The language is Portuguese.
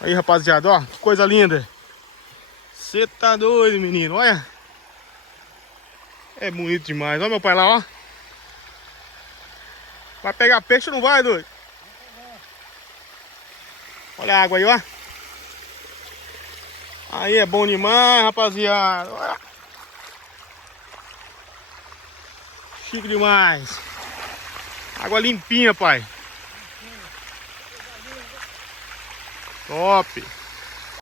Aí, rapaziada, ó, que coisa linda. Você tá doido, menino, olha. É bonito demais, ó meu pai lá, ó. Vai pegar peixe ou não vai, doido? Olha a água aí, ó. Aí é bom demais, rapaziada. Olha. Chique demais. Água limpinha, pai. Top.